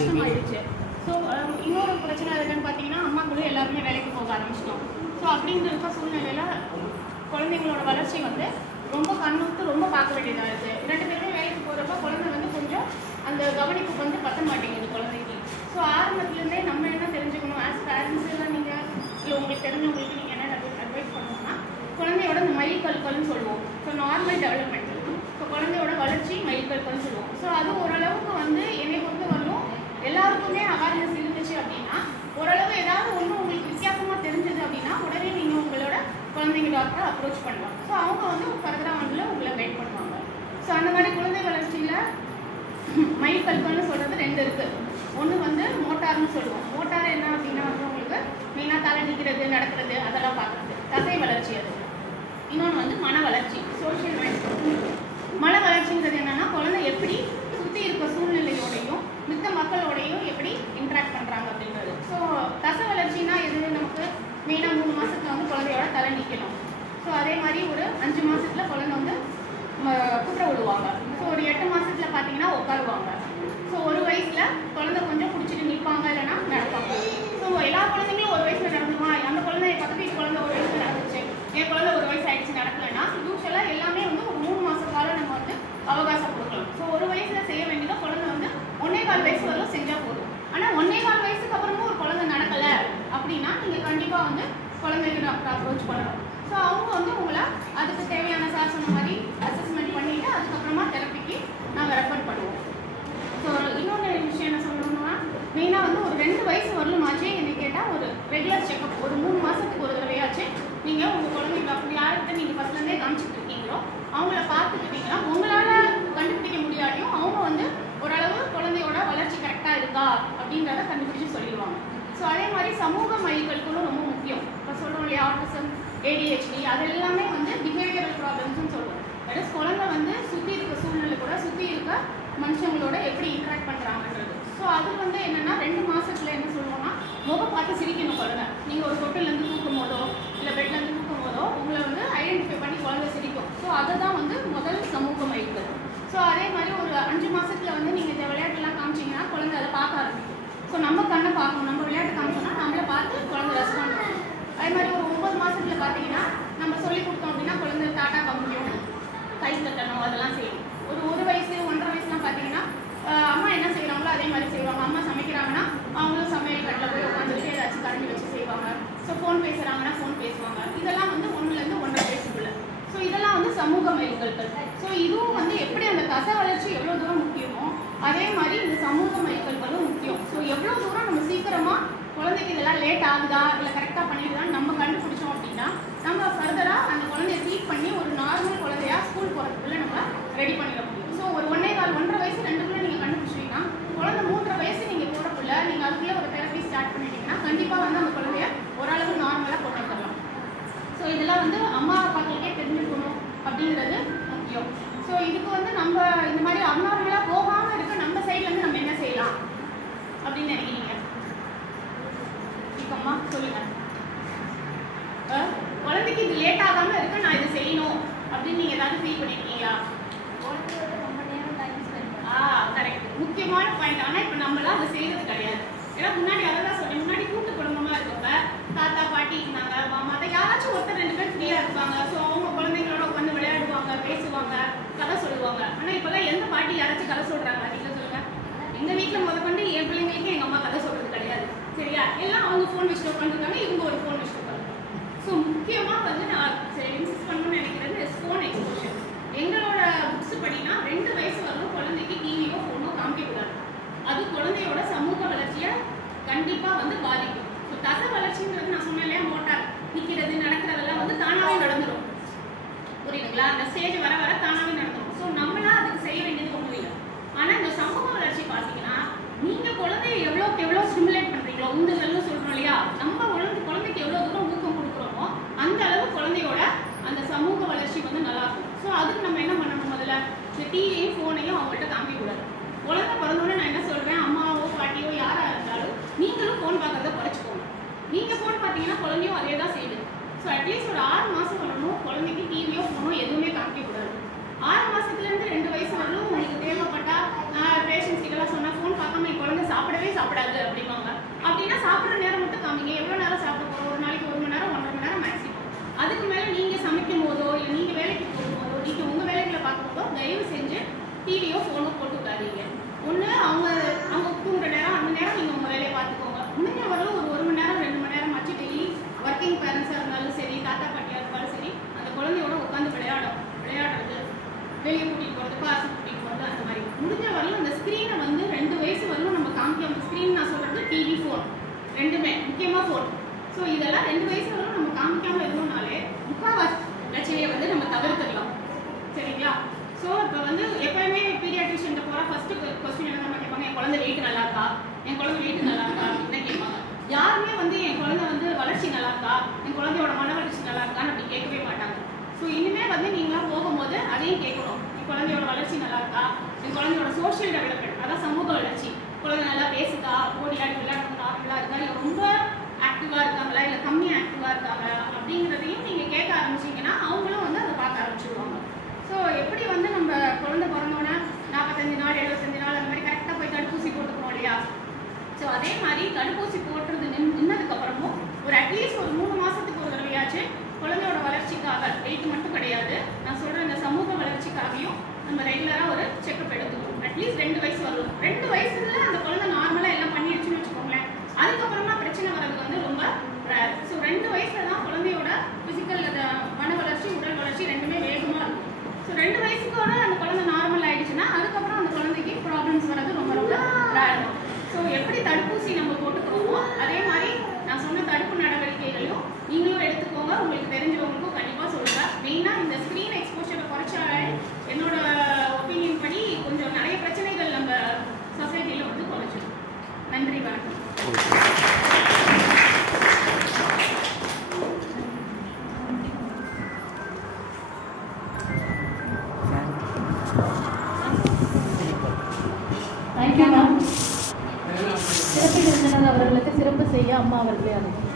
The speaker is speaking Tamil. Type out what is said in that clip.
கஷ்டமாயிடுச்சு. ஸோ இன்னொரு பிரச்சனை இருக்குன்னு பார்த்தீங்கன்னா, அம்மாக்களும் எல்லாருமே வேலைக்கு போக ஆரம்பிச்சிட்டோம். ஸோ அப்படின்ற இருக்க சூழ்நிலையில் குழந்தைங்களோட வளர்ச்சி வந்து ரொம்ப கண்ணூத்து ரொம்ப பார்க்க வேண்டியதாக இருக்குது. 2 பேருமே வேலைக்கு போகிறப்ப குழந்தை வந்து கொஞ்சம் அந்த கவனிப்பு வந்து பத்த மாட்டேங்குது குழந்தைக்கு. ஸோ ஆரம்பத்துலேருந்தே நம்ம என்ன தெரிஞ்சுக்கணும், ஆஸ் பேரண்ட்ஸ் எல்லாம் நீங்கள் இல்லை உங்களுக்கு தெரிஞ்சவங்களுக்கு நீங்கள் என்ன அட்வைஸ் பண்ணணும்னா, குழந்தையோட இந்த மைல்கற்கள்னு சொல்லுவோம். ஸோ நார்மல் டெவலப்மெண்ட், ஸோ குழந்தையோட வளர்ச்சி மைல்கற்கள்னு சொல்லுவோம். ஸோ அது ஓரளவுக்கு வந்து என்னை பொறுத்த வரலும் எல்லாருக்குமே அவேர்னஸ் இருந்துச்சு அப்படின்னா, ஓரளவு ஏதாவது ஒன்று உங்களுக்கு வித்தியாசமாக தெரிஞ்சது அப்படின்னா உடனே நீங்கள் உங்களோட குழந்தைங்க டாக்டரை அப்ரோச் பண்ணலாம். ஸோ அவங்க வந்து ஃபர்தராக வந்து உங்களை கைட் பண்ணுவாங்க. ஸோ அந்த மாதிரி குழந்தை வளர்ச்சியில் மைல்கற்கள்னு சொல்கிறது 2 இருக்குது. ஒன்று வந்து மோட்டார்னு சொல்லுவோம். மோட்டார் என்ன அப்படின்னா வந்து உங்களுக்கு மெயினாக தலை நிற்கிறது, நடக்கிறது, அதெல்லாம் பார்க்குறது தசை வளர்ச்சி. அது இன்னொன்று வந்து மன வளர்ச்சி, சோஷியல் மைண்ட். மன வளர்ச்சிங்கிறது என்னன்னா, குழந்தை எப்படி சுற்றி இருக்க சூழ்நிலையோடையும் மித்த மக்களோடையும் எப்படி இன்ட்ராக்ட் பண்ணுறாங்க அப்படின்றது. ஸோ தசை வளர்ச்சினா எது, நமக்கு மெயினாக 3 மாதத்துல வந்து குழந்தையோட தலை நிற்கணும். ஸோ அதே மாதிரி ஒரு 5 மாதத்துல குழந்தை வந்து குதிரை விடுவாங்க. ஸோ ஒரு 8 மாதத்துல பார்த்தீங்கன்னா உட்காருவாங்க. ஸோ 1 வயசில் குழந்தை கொஞ்சம் பிடிச்சிட்டு நிற்பாங்க, இல்லைன்னா நடப்பாங்க. ஸோ எல்லா குழந்தைங்களும் 1 வயசில் நடந்துமா, அந்த குழந்தை பக்கத்து வீட்டு குழந்தை 1 வயசில் நடந்துச்சு, என் குழந்தை 1 வயசு ஆயிடுச்சு நடக்கலைன்னா, யூஸ்வலாக எல்லாமே வந்து ஒரு 3 மாத காலம் நம்ம வந்து அவகாசம் கொடுக்கலாம். ஸோ 1 வயசில் செய்ய வேண்டியதை குழந்தை வந்து 1.25 வயசு வரலும் செஞ்சால் போதும். ஆனால் 1.25 வயசுக்கு அப்புறமும் ஒரு குழந்தை நடக்கலை அப்படின்னா நீங்கள் கண்டிப்பாக வந்து குழந்தைங்க டாக்டர் அப்ரோச் பண்ணணும். ஸோ அவங்க வந்து உங்களை அதுக்கு தேவையான சார் சொன்ன மாதிரி அசஸ்மெண்ட் பண்ணிவிட்டு அதுக்கப்புறமா தெரப்பிக்கு நாங்கள் ரெஃபர் பண்ணுவோம். ஸோ இன்னொன்று விஷயம் என்ன சொல்லணும்னா, மெயினாக வந்து ஒரு 2 வயசு வரலுமாச்சு என்னை கேட்டால் ஒரு ரெகுலர் செக்அப், ஒரு 3 மாதத்துக்கு ஒரு தடவையாச்சு நீங்கள் உங்கள் குழந்தை டாக்டர் யார்கிட்ட நீங்கள் ஃபஸ்ட்லேருந்தே காமிச்சிட்டு இருக்கீங்களோ அவங்கள பார்த்துக்கிட்டீங்கன்னா, உங்களால் கண்டுபிடிக்க முடியாட்டியும் அவங்க வந்து ஓரளவு குழந்தையோட வளர்ச்சி கரெக்டாக இருக்கா அப்படின்றத கண்டுபிடிச்சி சொல்லிடுவாங்க. ஸோ அதே மாதிரி சமூக மைல்கற்களும் ரொம்ப முக்கியம். இப்போ சொல்கிறோம் இல்லையா, ஆட்டிசம், ADHD, அது எல்லாமே வந்து பிஹேவியரல் ப்ராப்ளம்ஸ்னு சொல்லுவோம். அதாவது குழந்தை வந்து சுற்றி இருக்க சூழ்நிலை கூட சுற்றி இருக்க மனுஷங்களோட எப்படி இன்ட்ராக்ட் பண்ணுறாங்கன்றது. ஸோ அது வந்து என்னென்னா 2 மாதத்துல என்ன சொல்லுவோம்னா, முகம் பார்த்து சிரிக்கணும் குழந்தை. நீங்கள் ஒரு தொட்டிலேருந்து தூக்கும் போதோ இல்லை பெட்லேருந்து தூக்கும் போதோ உங்களை வந்து ஐடென்டிஃபை பண்ணி குழந்தை சிரிக்கும். ஸோ அதுதான் வந்து முதல் சமூக மைல்கல். ஸோ அதே மாதிரி ஒரு 5 மாதத்துல வந்து நீங்கள் இந்த விளையாட்டுலாம் காமிச்சிங்கன்னா குழந்தை அதை பார்க்க ஆரம்பிக்கும். ஸோ நம்ம கண்ணை பார்க்கணும், நம்ம விளையாட்டு காமிச்சோம்னா நம்மளை பார்த்து குழந்தை ரெஸ்பாண்ட் பண்ணணும். அதே மாதிரி ஒரு 9 மாதத்துல பார்த்தீங்கன்னா நம்ம சொல்லி கொடுத்தோம் அப்படின்னா குழந்தை டாட்டா காமிக்கும், கை தட்டணும், அதெல்லாம் செய்யும். ஒரு 1 வயசு 1.5 வயசுலாம் பார்த்தீங்கன்னா அம்மா என்ன செய்கிறாங்களோ அதே மாதிரி செய்வாங்க. அம்மா சமைக்கிறாங்கன்னா அவங்களும் சமையல் கட்டில் போய் உட்காந்துட்டு ஏதாச்சும் கரண்டி வச்சு செய்வாங்க. ஸோ ஃபோன் பேசுகிறாங்கன்னா ஃபோன் பேசுவாங்க. இதெல்லாம் வந்து 1லேருந்து 1.5 வயசுக்குள்ள. ஸோ இதெல்லாம் வந்து சமூக மைல்கற்கள். ஸோ இதுவும் வந்து எப்படி அந்த தசை வளர்ச்சி எவ்வளோ தூரம் முக்கியமோ அதே மாதிரி இந்த சமூக மைல்கற்களும் முக்கியம். ஸோ எவ்வளோ தூரம் நம்ம சீக்கிரமாக குழந்தைக்கு இதெல்லாம் லேட் ஆகுதா இல்லை கரெக்டாக பண்ணிடுதான்னு நம்ம கண்டுபிடிச்சோம் அப்படின்னா நம்ம ஃபர்தராக அந்த குழந்தைய ட்ரீட் பண்ணி ஒரு நார்மல் குழந்தையா ஸ்கூல் போகிறதுக்குள்ள நம்ம ரெடி பண்ணிட முடியும். ஸோ ஒரு 1.25 வயசு 2க்குள்ளே நீங்கள் கண்டுபிடிச்சிட்டீங்கன்னா குழந்தை 3.5 வயசு நீங்கள் போகிறக்குள்ள நீங்கள் அதுக்குள்ளே ஒரு தெரப்பி ஸ்டார்ட் பண்ணிட்டீங்கன்னா கண்டிப்பாக வந்து அந்த குழந்தைய ஓரளவு நார்மலாக கொண்டு வந்துடலாம். ஸோ இதெல்லாம் வந்து அம்மா அப்பாக்களுக்கே தெரிஞ்சுக்கணும் அப்படிங்கிறது முக்கியம். ஸோ இதுக்கு வந்து நம்ம இந்த மாதிரி அப்நார்மலாக போகாமல் இருக்க நம்ம சைட்லேருந்து நம்ம என்ன செய்யலாம் அப்படின்னு நினைக்கிறீங்க? இப்போ அம்மா சொல்லுங்கள். குழந்தைக்கு இது லேட் ஆகாமல் இருக்க நான் இது செய்யணும் அப்படின்னு நீங்கள் ஏதாவது ஃபீல் பண்ணியிருக்கீங்களா? கரெக்ட், முக்கியமான பாயிண்ட். ஆனால் இப்போ நம்மளாம் அதை செய்கிறது கிடையாது. ஏன்னா முன்னாடி அதை தான் சொன்னேன், முன்னாடி கூட்டு குடும்பமாக இருக்கப்ப தாத்தா பாட்டி இருந்தாங்க, மாமா அதை யாராச்சும் ஒருத்தர் 2 பேர் ஃப்ரீயாக இருப்பாங்க. ஸோ அவங்க குழந்தைங்களோட உட்காந்து விளையாடுவாங்க, பேசுவாங்க, கதை சொல்லுவாங்க. ஆனால் இப்போதான் எந்த பாட்டி யாராச்சும் கதை சொல்கிறாங்க? நீங்கள் சொல்லுங்கள். எங்கள் வீட்டில் முதற்கொண்டு என் பிள்ளைங்களுக்கு எங்கள் அம்மா கதை சொல்கிறது கிடையாது. சரியா? எல்லாம் அவங்க ஃபோன் வச்சுட்டு உட்காந்துருக்காங்க, இவங்க ஒரு ஃபோன் வச்சுட்டு உட்காந்து. ஸோ முக்கியமாக வந்து நான் இன்சிஸ்ட் பண்ணணும்னு நினைக்கிறது ஃபோன் எக்ஸ்போஷர். எங்களோட புக்ஸ் படினா 2 வயசு வரலும் குழந்தைக்கு டிவியோ ஃபோனோ காமிக்கக்கூடாது. அது குழந்தையோட சமூக வளர்ச்சியை கண்டிப்பாக வந்து பாதிக்கும். ஸோ தசை வளர்ச்சிங்கிறது நான் சொன்னேன் இல்லையா, மோட்டார் நிற்கிறது நடக்கிறதெல்லாம் வந்து தானாகவே நடந்துடும். புரியுதுங்களா? அந்த ஸ்டேஜ் வர வர தானாகவே நடந்துடும். ஸோ நம்மளா அதுக்கு செய்ய வேண்டியது ஒன்றும் இல்லை. ஆனால் இந்த சமூக வளர்ச்சி பார்த்தீங்கன்னா நீங்கள் குழந்தைய எவ்வளோக்கு எவ்வளோ ஸ்டிமுலேட் பண்ணுறீங்களோ, உந்துகள்னு சொல்கிறோம் இல்லையா, நம்ம குழந்தைக்கு எவ்வளோ தூரம் ஊக்கம் கொடுக்குறோமோ அந்த அளவு குழந்தையோட அந்த சமூக வளர்ச்சி வந்து நல்லாயிருக்கும். ஸோ அதுக்கு நம்ம என்ன பண்ணணும், முதல்ல இந்த டிவியையும் ஃபோனையும் அவங்கள்ட்ட காமிக்கக்கூடாது. குழந்தை பிறந்தோடனே நான் என்ன சொல்கிறேன், அம்மாவோ பாட்டியோ யாராக இருந்தாலும் நீங்களும் ஃபோன் பார்க்குறத குறைச்சிக்கோங்க. நீங்கள் ஃபோன் பார்த்தீங்கன்னா குழந்தையும் அதே தான் செய்யுது. ஸோ அட்லீஸ்ட் ஒரு 6 மாதம் வரணும் குழந்தைக்கு டிவியோ ஃபோனோ எதுவுமே காமிக்கக்கூடாது. 6 மாதத்துலேருந்து 2 வயசு வரலும் உங்களுக்கு தேவைப்பட்டால் நான் பேஷண்ட்ஸ் கிட்டலாம் சொன்னால் ஃபோன் பார்க்காம என் குழந்தை சாப்பிட சாப்பிடாது அப்படிம்பாங்க. அப்படின்னா சாப்பிட்ற நேரம் மட்டும் காமிங்க. எவ்வளோ நேரம் சாப்பிட போகிறோம்? ஒரு நாளைக்கு 1 மணி நேரம் 1.5 மணி நேரம் மேக்ஸிமம். அதுக்கு மேலே நீங்கள் சமைக்கும் போதோ இல்லை நீங்கள் வேலைக்கு போகும்போதோ நீங்கள் உங்கள் வேலைகளை பார்க்கும்போதோ தயவு செஞ்சு டிவியோ ஃபோனோ போட்டு விடாதீங்க. ஒன்று அவங்க தூங்குற நேரம் அந்த நேரம் நீங்கள் உங்கள் வேலையை பார்த்துக்கோங்க. முடிஞ்ச வரலும் ஒரு 1 மணி நேரம் 2 மணி நேரம் ஆச்சு டெய்லி ஒர்க்கிங் பேரண்ட்ஸாக இருந்தாலும் சரி, தாத்தா பாட்டியாக இருந்தாலும் சரி, அந்த குழந்தையோட உட்காந்து விளையாடுறது, வெளியே கூட்டிகிட்டு போகிறது, பார்க்கு கூட்டிகிட்டு போகிறது, அந்த மாதிரி முடிஞ்ச வரலும் அந்த ஸ்க்ரீனை வந்து 2 வயசு வரலும் நம்ம காமிக்காம, ஸ்க்ரீன் நான் சொல்கிறது டிவி ஃபோன் ரெண்டுமே, முக்கியமாக ஃபோன். ஸோ இதெல்லாம் 2 வயசு வரலும் நம்ம காமிக்காமல் இருந்தோம்னாலே முக்கால்வாசி பிரச்சனையை வந்து நம்ம தவிர்த்துடலாம். சரிங்களா? ஸோ இப்போ வந்து எப்போயுமே பீடியாட்ரிஷியன் போகிற ஃபர்ஸ்ட் கொஸ்டின் என்ன நம்ம கேட்பாங்க, என் குழந்தை வெயிட் நல்லா இருக்கா, என் குழந்தை வெயிட் நல்லா இருக்கா அப்படின்னு கேட்பாங்க. யாருமே வந்து என் குழந்தை வந்து வளர்ச்சி நல்லா இருக்கா, என் குழந்தையோட மன வளர்ச்சி நல்லா இருக்கான்னு அப்படி கேட்கவே மாட்டாங்க. ஸோ இனிமேல் வந்து நீங்களாம் போகும்போது அதையும் கேட்கணும். என் குழந்தையோட வளர்ச்சி நல்லா இருக்கா, என் குழந்தையோட சோஷியல் டெவலப்மெண்ட், அதான் சமூக வளர்ச்சி, குழந்தை நல்லா பேசுதா, ஓடியாடி விளையாடுறது நார்மலாக இருக்கா, இல்லை ரொம்ப ஆக்டிவாக இருக்காங்களா, இல்லை கம்மியாக ஆக்டிவாக இருக்காங்க அப்படிங்கிறதையும் நீங்கள் கேட்க ஆரம்பிச்சிங்கன்னா அவங்களும் வந்து அதை பார்க்க ஆரம்பிச்சிடுவாங்க. ஸோ எப்படி வந்து நம்ம குழந்தை பிறந்தோன்னா 45 நாள் 75 நாள் அந்த மாதிரி கரெக்டாக போய் தடுப்பூசி போட்டுக்கணும் இல்லையா? ஸோ அதே மாதிரி தடுப்பூசி போட்டுறது நின்னதுக்கப்புறமும் ஒரு அட்லீஸ்ட் ஒரு 3 மாதத்துக்கு ஒரு தடவையாச்சு குழந்தையோட வளர்ச்சிக்காக, வெயிட் மட்டும் கிடையாது, நான் சொல்கிற இந்த சமூக வளர்ச்சிக்காகவும் நம்ம ரெகுலராக ஒரு செக்அப் எடுத்துக்கணும். அட்லீஸ்ட் 2 வயசு வரணும். 2 வயசுல அந்த குழந்தை நார்மலாக எல்லாம் பண்ணிடுச்சுன்னு வச்சுக்கோங்களேன். அதுக்கப்புறமா பிரச்சனை வர்றது வந்து ரொம்ப ரேர். ஸோ 2 வயசுல தான் குழந்தையோட ஃபிசிக்கல் மன வளர்ச்சி, உடல் வளர்ச்சி ரெண்டுமே வேகமாக இருக்கும். ஸோ 2 வயசுக்கோட அந்த குழந்தை நார்மல் ஆயிடுச்சுன்னா அதுக்கப்புறம் அந்த குழந்தைக்கு ப்ராப்ளம்ஸ் வர்றது ரொம்ப ரொம்ப ரேர். ஸோ எப்படி தடுப்பூசி நம்ம போட்டுக்கிறோமோ அதே மாதிரி நான் சொன்ன தடுப்பு நடவடிக்கைகளையும் நீங்களும் எடுத்துக்கோங்க. உங்களுக்கு தெரிஞ்சவங்களுக்கும் கண்டிப்பாக சொல்லுங்கள். மெயினாக இந்த ஸ்க்ரீன் எக்ஸ்போஷரை குறைச்சாலே என்னோட ஒப்பீனியன் படி கொஞ்சம் நிறைய பிரச்சனைகள் நம்ம சொசைட்டியில் வந்து குறைச்சிடும். நன்றி, வணக்கம். Thank you ma'am. சிறப்பு விருந்தினர் அவர்களுக்கு சிறப்பு செய்ய அம்மா அவர்களே அழைக்கிறேன்.